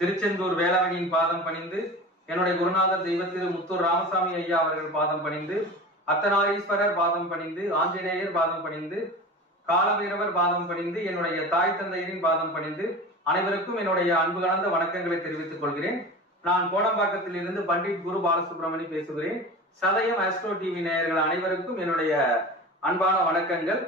திருச்செந்தூர் வேளாங்கண்ணியின் பாதம் பணிந்து என்னுடைய குருநாதர் தெய்வ திரு முத்தூர் ராமசாமி ஐயா அவர்கள் பாதம் பணிந்து அத்தனாரீஸ்வரர் பாதம் பணிந்து ஆஞ்சநேயர் பாதம் பணிந்து காலபைரவர் பாதம் பணிந்து என்னுடைய தாய் தந்தையரின் பாதம் பணிந்து அனைவருக்கும் என்னுடைய அன்பு கலந்த வணக்கங்களை தெரிவித்துக் கொள்கிறேன். நான் கோடம்பாக்கத்தில் இருந்து பண்டிட் குரு பாலசுப்ரமணி பேசுகிறேன். சதயம் ஆஸ்ட்ரோ டிவி நேயர்கள் அனைவருக்கும் என்னுடைய அன்பான வணக்கங்கள்.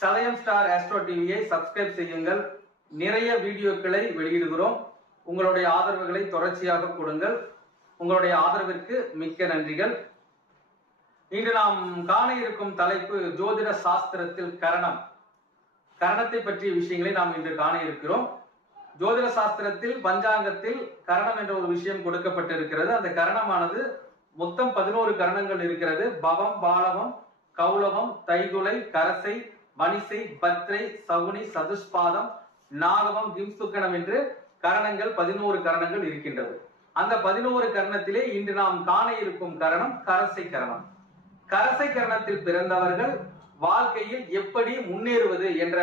சதயம் ஸ்டார் ஆஸ்ட்ரோ டிவியை சப்ஸ்கிரைப் செய்யுங்கள். நிறைய வீடியோக்களை வெளியிடுகிறோம். உங்களுடைய ஆதரவுகளை தொடர்ச்சியாக கொடுங்கள். உங்களுடைய ஆதரவிற்கு மிக்க நன்றிகள். இன்று நாம் காண இருக்கும் தலைப்பு ஜோதிட சாஸ்திரத்தில் கரணம். கரணத்தை பற்றிய விஷயங்களை நாம் இன்று காண இருக்கிறோம். ஜோதிட சாஸ்திரத்தில் பஞ்சாங்கத்தில் கரணம் என்ற ஒரு விஷயம் கொடுக்கப்பட்டிருக்கிறது. அந்த கரணமானது மொத்தம் பதினோரு கரணங்கள் இருக்கிறது. பவம் பாலவம் கௌலவம் தைதுளை கரசை மணிசை பத்ரை சகுனி சதுஷ்பாதம் நாகவம் கிம்சுக்கணம் என்று கரணங்கள் பதினோரு கரணங்கள் இருக்கின்றது. அந்த பதினோரு கரணத்திலே இன்று நாம் காண இருக்கும் கரணம் கரசை கரணம். கரசை கரணத்தில் பிறந்தவர்கள் வாழ்க்கையில் எப்படி முன்னேறுவது என்ற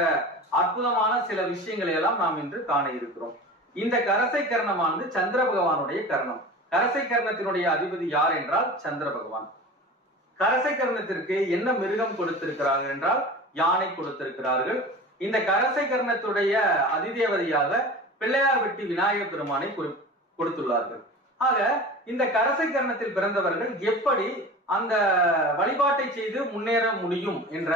அற்புதமான சில விஷயங்களை எல்லாம் நாம் இன்று காண இருக்கிறோம். இந்த கரசை கரணமானது சந்திர பகவானுடைய கரணம். கரசை கரணத்தினுடைய அதிபதி யார் என்றால் சந்திர பகவான். கரசை கரணத்திற்கு என்ன மிருகம் கொடுத்திருக்கிறார்கள் என்றால் யானை கொடுத்திருக்கிறார்கள். இந்த கரசை கரணத்துடைய அதிதேவதையாக பிள்ளையார் வெட்டி விநாயக பெருமானை கொடுத்துள்ளார்கள். ஆக இந்த கரசை கரணத்தில் பிறந்தவர்கள் எப்படி அந்த வழிபாட்டை செய்து முன்னேற முடியும் என்ற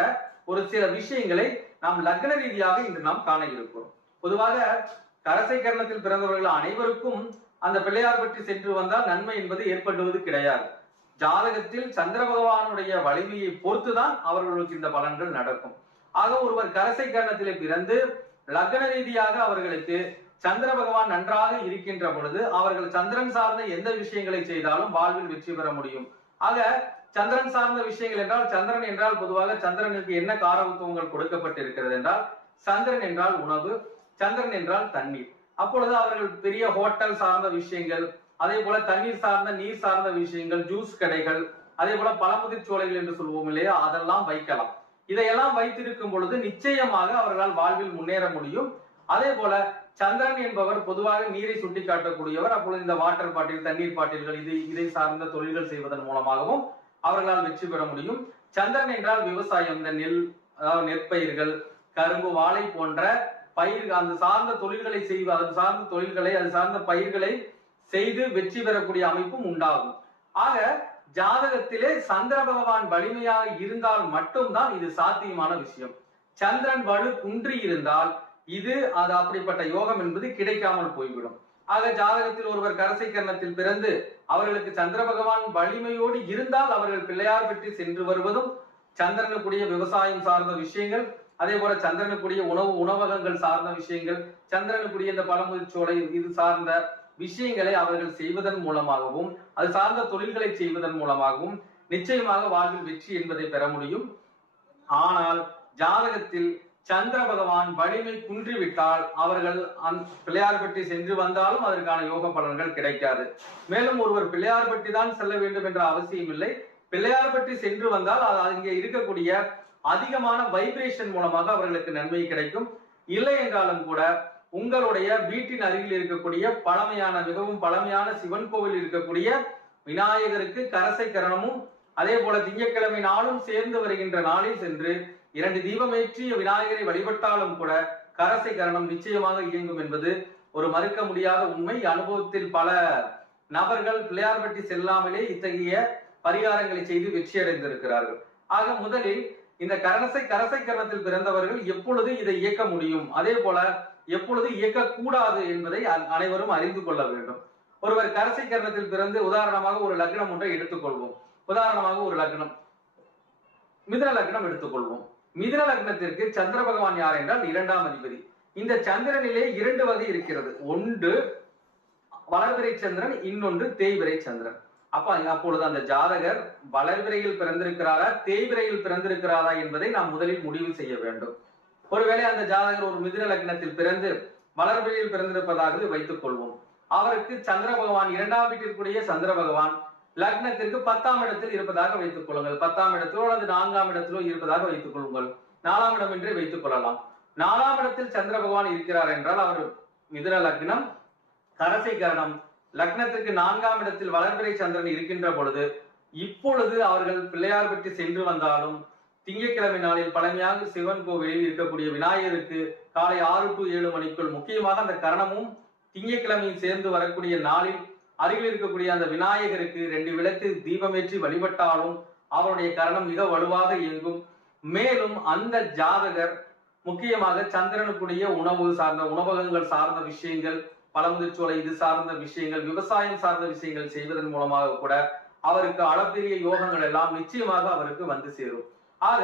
ஒரு சில விஷயங்களை நாம் லக்ன ரீதியாக இன்று நாம் காண இருக்கிறோம். பொதுவாக கரசை கரணத்தில் பிறந்தவர்கள் அனைவருக்கும் அந்த பிள்ளையார் பற்றி சென்று வந்தால் நன்மை என்பது ஏற்படுவது கிடையாது. ஜாதகத்தில் சந்திர பகவானுடைய வலிமையை பொறுத்துதான் அவர்களுக்கு இந்த பலன்கள் நடக்கும். ஆக ஒருவர் கரசை கர்ணத்திலே பிறந்து லக்ன ரீதியாக அவர்களுக்கு சந்திர பகவான் நன்றாக இருக்கின்ற பொழுது அவர்கள் சந்திரன் சார்ந்த எந்த விஷயங்களை செய்தாலும் வாழ்வில் வெற்றி பெற முடியும். ஆக சந்திரன் சார்ந்த விஷயங்கள் என்றால் சந்திரன் என்றால் பொதுவாக சந்திரனுக்கு என்ன காரகத்துவங்கள் கொடுக்கப்பட்டிருக்கிறது என்றால் சந்திரன் என்றால் உணவு சந்திரன் என்றால் தண்ணீர். அப்பொழுது அவர்கள் பெரிய ஹோட்டல் சார்ந்த விஷயங்கள் அதே போல தண்ணீர் சார்ந்த நீர் சார்ந்த விஷயங்கள் ஜூஸ் கடைகள் அதே போல பழமுதிர்ச்சோலைகள் என்று சொல்வோம் இல்லையா அதெல்லாம் வைக்கலாம். இதையெல்லாம் வைத்திருக்கும் பொழுது நிச்சயமாக அவர்களால் வாழ்வில் முன்னேற முடியும். அதே போல சந்திரன் என்பவர் பொதுவாக நீரை சுட்டி காட்டக்கூடியவர் அப்பொழுது இந்த வாட்டர் பாட்டில் தண்ணீர் பாட்டில்கள் இது இதை சார்ந்த தொழில்கள் செய்வதன் மூலமாகவும் அவர்களால் வெற்றி பெற முடியும். சந்திரன் என்றால் விவசாயம் இந்த நெல் அதாவது நெற்பயிர்கள் கரும்பு வாழை போன்ற பயிர் அந்த சார்ந்த தொழில்களை செய்வது அது சார்ந்த தொழில்களை அது சார்ந்த பயிர்களை செய்து வெற்றி பெறக்கூடிய அமைப்பும் உண்டாகும். ஆக ஜாதகத்திலே சந்திர பகவான் வலிமையாக இருந்தால் மட்டும்தான் இது சாத்தியமான விஷயம். சந்திரன் வலு குன்றி இருந்தால் இது அது அப்படிப்பட்ட யோகம் என்பது கிடைக்காமல் போய்விடும். ஆக ஜாதகத்தில் ஒருவர் கரசை கர்ணத்தில் பிறந்து அவர்களுக்கு சந்திர பகவான் வலிமையோடு இருந்தால் அவர்கள் பிள்ளையார் பெற்று சென்று வருவதும் சந்திரனுக்குரிய விவசாயம் சார்ந்த விஷயங்கள் அதே போல சந்திரனுக்குரிய உணவு உணவகங்கள் சார்ந்த விஷயங்கள் சந்திரனுக்குரிய இந்த பழமுதிர் சோலை இது சார்ந்த விஷயங்களை அவர்கள் செய்வதன் மூலமாகவும் அது சார்ந்த தொழில்களை செய்வதன் மூலமாகவும் நிச்சயமாக வாழ்வில் வெற்றி என்பதை பெற முடியும். ஆனால் ஜாதகத்தில் சந்திர பகவான் வலிமை குன்றிவிட்டால் அவர்கள் அந்த பிள்ளையார்பட்டி சென்று வந்தாலும் அதற்கான யோக பலன்கள் கிடைக்காது. மேலும் ஒருவர் பிள்ளையார்பட்டி தான் செல்ல வேண்டும் என்ற அவசியம் இல்லை. பிள்ளையார்பட்டி சென்று வந்தால் அது அங்கே இருக்கக்கூடிய அதிகமான வைப்ரேஷன் மூலமாக அவர்களுக்கு நன்மை கிடைக்கும். இல்லை என்றாலும் கூட உங்களுடைய வீட்டின் அருகில் இருக்கக்கூடிய பழமையான மிகவும் பழமையான சிவன் கோவில் இருக்கக்கூடிய விநாயகருக்கு கரசை கரணமும் அதே போல திங்கட்கிழமை நாளும் சேர்ந்து வருகின்ற நாளில் சென்று இரண்டு தீபமேற்றிய விநாயகரை வழிபட்டாலும் கூட கரசை கரணம் நிச்சயமாக இயங்கும் என்பது ஒரு மறுக்க முடியாத உண்மை. அனுபவத்தில் பல நபர்கள் பிள்ளையார்பட்டி செல்லாமலே இத்தகைய பரிகாரங்களை செய்து வெற்றி அடைந்திருக்கிறார்கள். ஆக முதலில் இந்த கரசை கரசை கரணத்தில் பிறந்தவர்கள் எப்பொழுது இதை இயக்க முடியும்? அதே போல எப்பொழுது இயக்கக்கூடாது என்பதை அனைவரும் அறிந்து கொள்ள வேண்டும். ஒருவர் கரசை கரணத்தில் பிறந்து உதாரணமாக ஒரு லக்னம் ஒன்றை எடுத்துக்கொள்வோம். உதாரணமாக ஒரு லக்னம். மிதன லக்னம் எடுத்துக்கொள்வோம். மிதன லக்னத்திற்கு சந்திர பகவான் யார் என்றால் இரண்டாம் அதிபதி. இந்த சந்திரனிலே இரண்டு வகை இருக்கிறது. ஒன்று வளர்விரை சந்திரன் இன்னொன்று தேய்விரை சந்திரன். அப்ப அப்பொழுது அந்த ஜாதகர் வளர்விரையில் பிறந்திருக்கிறாரா தேய்விரையில் பிறந்திருக்கிறாரா என்பதை நாம் முதலில் முடிவு செய்ய வேண்டும். ஒருவேளை அந்த ஜாதகர் ஒரு மிதுன லக்னத்தில் பிறந்து மலர்வெளியில் பிறந்திருப்பதாக வைத்துக் கொள்வோம். அவருக்கு சந்திர பகவான் இரண்டாம் வீட்டிற்குரிய சந்திர பகவான் லக்னத்திற்கு பத்தாம் இடத்தில் இருப்பதாக வைத்துக் கொள்ளுங்கள். பத்தாம் இடத்திலோ அல்லது நான்காம் இடத்திலோ இருப்பதாக வைத்துக் கொள்ளுங்கள். நாலாம் இடம் என்றே வைத்துக் கொள்ளலாம். நாலாம் இடத்தில் சந்திர பகவான் இருக்கிறார் என்றால் அவர் மிதுன லக்னம் கரசை கரணம் லக்னத்திற்கு நான்காம் இடத்தில் வளர்பிறை சந்திரன் இருக்கின்ற பொழுது இப்பொழுது அவர்கள் பிள்ளையார் பற்றி சென்று வந்தாலும் திங்கட்கிழமை நாளில் பழமையாக சிவன் கோவிலில் இருக்கக்கூடிய விநாயகருக்கு காலை ஆறு டு ஏழு மணிக்குள் முக்கியமாக அந்த கரணமும் திங்கட்கிழமையும் சேர்ந்து வரக்கூடிய நாளில் அருகில் இருக்கக்கூடிய அந்த விநாயகருக்கு ரெண்டு விளக்கு தீபமேற்றி வழிபட்டாலும் அவருடைய கரணம் மிக வலுவாக இயங்கும். மேலும் அந்த ஜாதகர் முக்கியமாக சந்திரனுக்குரிய உணவு சார்ந்த உணவகங்கள் சார்ந்த விஷயங்கள் பழமுதிர்ச்சோலை இது சார்ந்த விஷயங்கள் விவசாயம் சார்ந்த விஷயங்கள் செய்வதன் மூலமாக கூட அவருக்கு அளப்பெரிய யோகங்கள் எல்லாம் நிச்சயமாக அவருக்கு வந்து சேரும். ஆக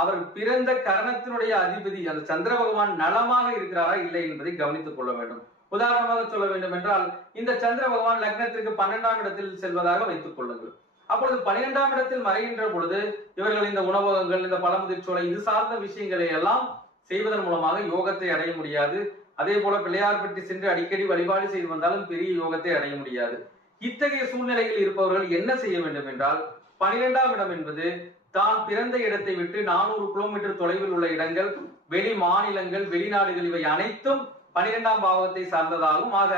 அவர் பிறந்த கரணத்தினுடைய அதிபதி அந்த சந்திர பகவான் நலமாக இருக்கிறாரா இல்லை என்பதை கவனித்துக் கொள்ள வேண்டும். உதாரணமாக சொல்ல வேண்டும் என்றால் இந்த சந்திர பகவான் லக்னத்திற்கு பன்னெண்டாம் இடத்தில் செல்வதாக வைத்துக் கொள்ளுங்கள். அப்பொழுது பன்னிரெண்டாம் இடத்தில் மறைகின்ற பொழுது இவர்கள் இந்த உணவகங்கள் இந்த பழமுதிர்ச்சோலை இது சார்ந்த விஷயங்களை எல்லாம் செய்வதன் மூலமாக யோகத்தை அடைய முடியாது. அதே போல பிள்ளையார் பற்றி சென்று அடிக்கடி வழிபாடு செய்து வந்தாலும் பெரிய யோகத்தை அடைய முடியாது. இத்தகைய சூழ்நிலையில் இருப்பவர்கள் என்ன செய்ய வேண்டும் என்றால் பனிரெண்டாம் இடம் என்பது தான் பிறந்த இடத்தை விட்டு நானூறு கிலோமீட்டர் தொலைவில் உள்ள இடங்கள் வெளி மாநிலங்கள் வெளிநாடுகள் இவை அனைத்தும் பனிரெண்டாம் பாவத்தை சார்ந்ததாகும். ஆக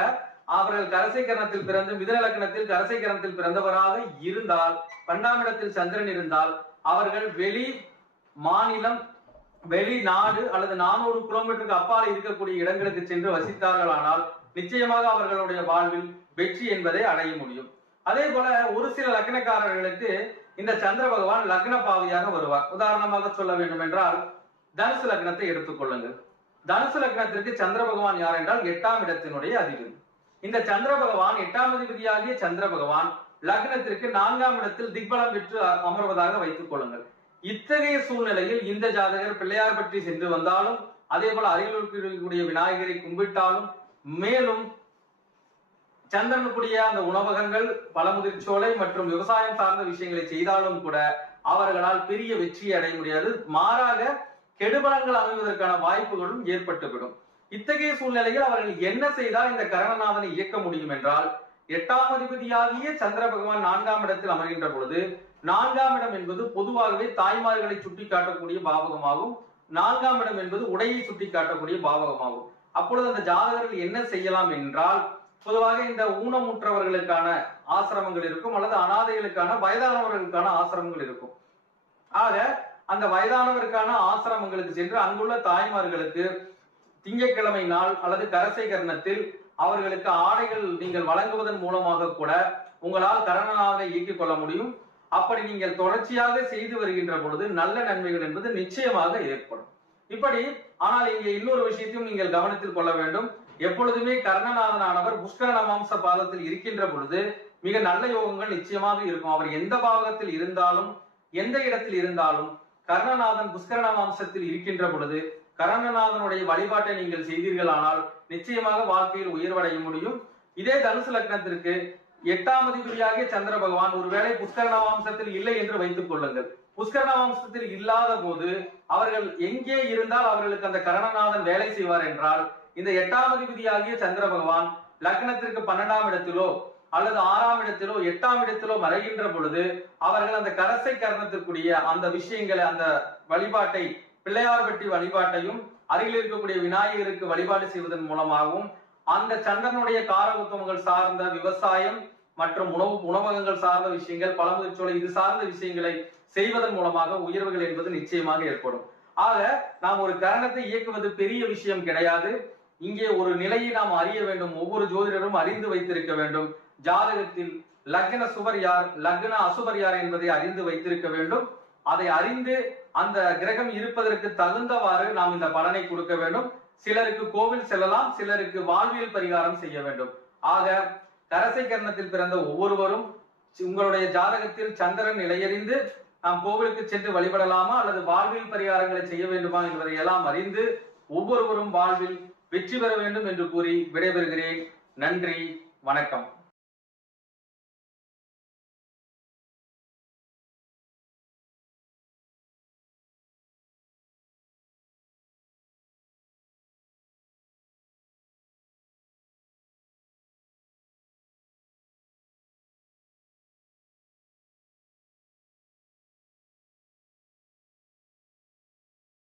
அவர்கள் கரசை கரணத்தில் பிறந்து மிதன லக்னத்தில் கரசை கரணத்தில் பிறந்தவராக இருந்தால் பன்னெண்டாம் இடத்தில் சந்திரன் இருந்தால் அவர்கள் வெளி மாநிலம் வெளிநாடு அல்லது நானூறு கிலோமீட்டருக்கு அப்பால் இருக்கக்கூடிய இடங்களுக்கு சென்று வசித்தார்களானால் நிச்சயமாக அவர்களுடைய வாழ்வில் வெற்றி என்பதை அடைய முடியும். அதே போல ஒரு சில லக்னக்காரர்களுக்கு இந்த சந்திர பகவான் லக்ன பாவியாக வருவார். உதாரணமாக சொல்ல வேண்டும் என்றால் தனுசு லக்னத்தை எடுத்துக்கொள்ளுங்கள் தனுசு லக்னத்திற்கு சந்திர பகவான் யார் என்றால் எட்டாம் இடத்தினுடைய அதிபதி. இந்த சந்திர பகவான் எட்டாம் அதிபதியாகிய சந்திர பகவான் லக்னத்திற்கு நான்காம் இடத்தில் திக்பலம் பெற்று அமர்வதாக வைத்துக் கொள்ளுங்கள். இத்தகைய சூழ்நிலையில் இந்த ஜாதகர் பிள்ளையார் பற்றி சென்று வந்தாலும் அதே போல அருகில் இருக்கக்கூடிய விநாயகரை கும்பிட்டாலும் மேலும் சந்திரனுக்குரிய அந்த உணவகங்கள் பழமுதிர்ச்சோலை மற்றும் விவசாயம் சார்ந்த விஷயங்களை செய்தாலும் கூட அவர்களால் பெரிய வெற்றியை அடைய முடியாது. மாறாக கெடுபலங்கள் அமைவதற்கான வாய்ப்புகளும் ஏற்பட்டுவிடும். இத்தகைய சூழ்நிலையில் அவர்கள் என்ன செய்தால் இந்த கரணநாதனை இயக்க முடியும் என்றால் எட்டாம் அதிபதியாகிய சந்திர பகவான் நான்காம் இடத்தில் அமர்கின்ற பொழுது நான்காம் இடம் என்பது பொதுவாகவே தாய்மார்களை சுட்டி காட்டக்கூடிய பாவகமாகும். நான்காம் இடம் என்பது உடையை சுட்டி காட்டக்கூடிய பாவகமாகும். அப்பொழுது அந்த ஜாதகர்கள் என்ன செய்யலாம் என்றால் பொதுவாக இந்த ஊனமுற்றவர்களுக்கான ஆசிரமங்கள் இருக்கும் அல்லது அனாதைகளுக்கான வயதானவர்களுக்கான ஆசிரமங்கள் இருக்கும். ஆக அந்த வயதானவருக்கான ஆசிரமங்களுக்கு சென்று அங்குள்ள தாய்மார்களுக்கு திங்கட்கிழமை நாள் அல்லது கரசை கரணத்தில் அவர்களுக்கு ஆடைகள் நீங்கள் வழங்குவதன் மூலமாக கூட உங்களால் கரணனாக இயக்கிக் கொள்ள முடியும். அப்படி நீங்கள் தொடர்ச்சியாக செய்து வருகின்ற பொழுது நல்ல நன்மைகள் என்பது நிச்சயமாக ஏற்படும். இப்படி ஆனால் இங்கே இன்னொரு விஷயத்தையும் நீங்கள் கவனத்தில் கொள்ள வேண்டும். எப்பொழுதுமே கர்ணநாதனானவர் புஷ்கர மாம்ச பாதத்தில் இருக்கின்ற பொழுது மிக நல்ல யோகங்கள் நிச்சயமாக இருக்கும். அவர் எந்த பாகத்தில் இருந்தாலும் எந்த இடத்தில் இருந்தாலும் கர்ணநாதன் புஷ்கரண மாம்சத்தில் இருக்கின்ற பொழுது கர்ணநாதனுடைய வழிபாட்டை நீங்கள் செய்தீர்களானால் நிச்சயமாக வாழ்க்கையில் உயர்வடைய முடியும். இதே தனுசு லக்னத்திற்கு எட்டாம் அதிபதியாகிய சந்திர பகவான் ஒருவேளை புஷ்கரண மாம்சத்தில் இல்லை என்று வைத்துக் கொள்ளுங்கள். புஷ்கரண வம்சத்தில் இல்லாத போது அவர்கள் எங்கே இருந்தால் அவர்களுக்கு அந்த கரணநாதன் வேலை செய்வார் என்றால் இந்த எட்டாம் அதிபதியாகிய சந்திர பகவான் லக்னத்திற்கு பன்னெண்டாம் இடத்திலோ அல்லது ஆறாம் இடத்திலோ எட்டாம் இடத்திலோ மறைகின்ற பொழுது அவர்கள் அந்த கரசை கரணத்திற்குரிய அந்த விஷயங்களை அந்த வழிபாட்டை பிள்ளையார் பெட்டி வழிபாட்டையும் அருகில் இருக்கக்கூடிய விநாயகருக்கு வழிபாடு செய்வதன் மூலமாகவும் அந்த சந்திரனுடைய காரகுத்தவங்கள் சார்ந்த விவசாயம் மற்றும் உணவு உணவகங்கள் சார்ந்த விஷயங்கள் பழமுதிர்ச்சோலை இது சார்ந்த விஷயங்களை செய்வதன் மூலமாக உயர்வுகள் என்பது நிச்சயமாக ஏற்படும். ஆக நாம் ஒரு கரணத்தை இயக்குவது பெரிய விஷயம் கிடையாது. இங்கே ஒரு நிலையை நாம் அறிய வேண்டும். ஒவ்வொரு ஜோதிடரும் அறிந்து வைத்திருக்க வேண்டும். ஜாதகத்தில் லக்ன சுபர் யார் லக்ன அசுபர் யார் என்பதை அறிந்து வைத்திருக்க வேண்டும். அதை அறிந்து அந்த கிரகம் இருப்பதற்கு தகுந்தவாறு நாம் இந்த பலனை கொடுக்க வேண்டும். சிலருக்கு கோவில் செல்லலாம் சிலருக்கு வாழ்வியல் பரிகாரம் செய்ய வேண்டும். ஆக கரசை கர்ணத்தில் பிறந்த ஒவ்வொருவரும் உங்களுடைய ஜாதகத்தில் சந்திரன் நிலையறிந்து நாம் கோவிலுக்கு சென்று வழிபடலாமா அல்லது வாழ்வியல் பரிகாரங்களை செய்ய வேண்டுமா என்பதை எல்லாம் அறிந்து ஒவ்வொருவரும் வாழ்வில் வெற்றி பெற வேண்டும் என்று கூறி விடைபெறுகிறேன். நன்றி வணக்கம்.